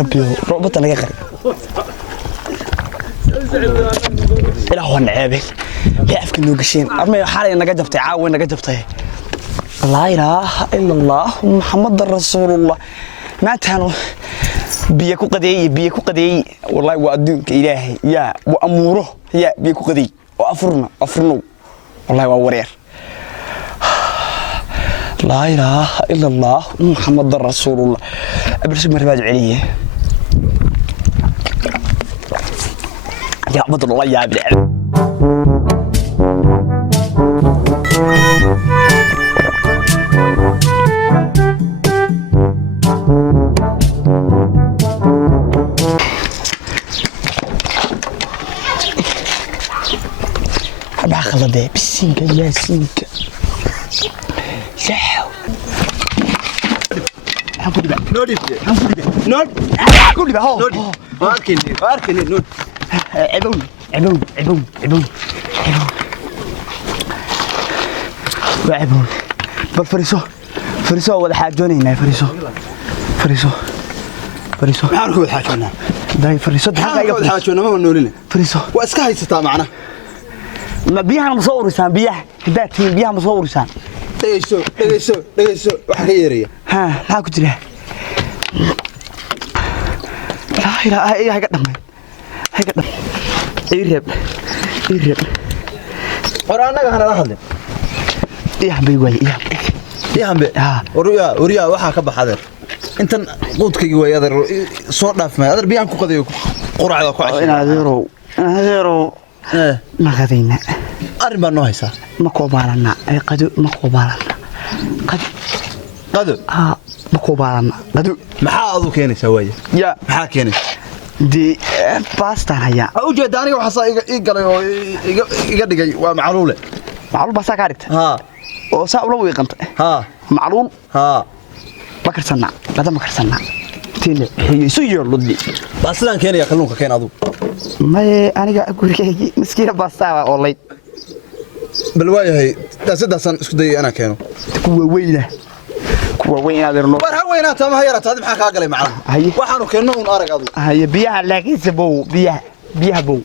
ربي ربطنا يا غريب إلى هو النعابل يعرف كأنه قشين أرمي حالي إنك جبتي عاوي إنك جبتي لا إله إلا الله محمد رسول الله ما تهانوا بيكو قدي والله وأدونك إلهي يا وأموره يا بيكو قدي وأفرنا والله وورير لا إله إلا الله محمد رسول الله أبرس مرباج عليه يا عبد الله يا ابن أبغى خلده بالسينك يا سينك سحو هنقول بقى هنقول بقى هو واركني نود عبون وعبون فريسو ولا حاجونينا فريسو maxaan ku xaajona داي فريسو maxaan xaajona ma noolina فريسو waa iska haysataa macna ما بيها مصورسان بيها هداتين بيها مصورسان dhageyso waxa ka yeeraya ها لا كنت له لا هي قدام يرب hore anaga hanala hadlin يحبي واي yahanbe uriya waxa ka baxadeer intan qudkayga way adeer soo dhaafmay adeer biyaan ku qadayo quraacda ku cashay inadeero ما غادينا arrin baa noo haysaa ما كوبالنا قدو ما كوبالنا qado ما كوبالنا قدو maxaa adu keenaysaa waaya يا maxaa keenaysaa دي باستا هيا u jeeda aniga waxa ii galay oo iga dhigay waa macluule معلول باسا كارت ها oo saa ula weeqanta ها معلول ها بكرسنا هذا بكرسنا تيلي يسو يرلدي baaslan keenaya kalluunka keen adu ما aniga gurigeygi miskiina baasta oo lay bal waayahay daasadasan isku day ana keeno kuwa weyn adeerno war ha weynaata ma hayraata maxaa ka galay macna haye waxaanu keenno un arag adu haye biyaha laakiin sabow biyaha bow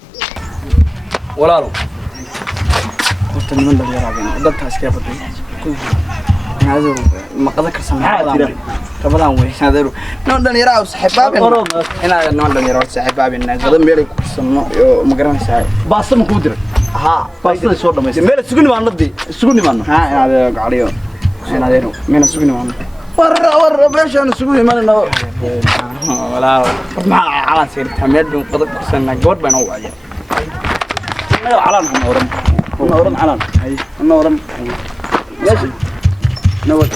walaalo horta niman dad yaraabeen dadkaas ka baday naadir ma qada karsan rabadaan way naadir niman yaraa saaxiibabeen ina niman yaraa saaxiibabeen naadir meel ku karsano iyo ma garanaysaa baasta ma ku diray baasta soo dhameysay meel isugu nimaano ha naadir gacaliyo naadir meel isugu nimaano war beeshan isugu nimaano walaalo ma calan seerta meel dun qada karsan gabadh baan u wacay علان نورن علان نورن ماشي نورن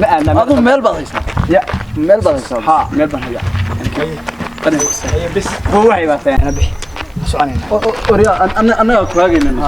ما انا اظن ميل باديسا يا ميل باديسا ها ميل باديسا هي بس هو وحي باتين انا بخ سؤالين اوريا انا كواغين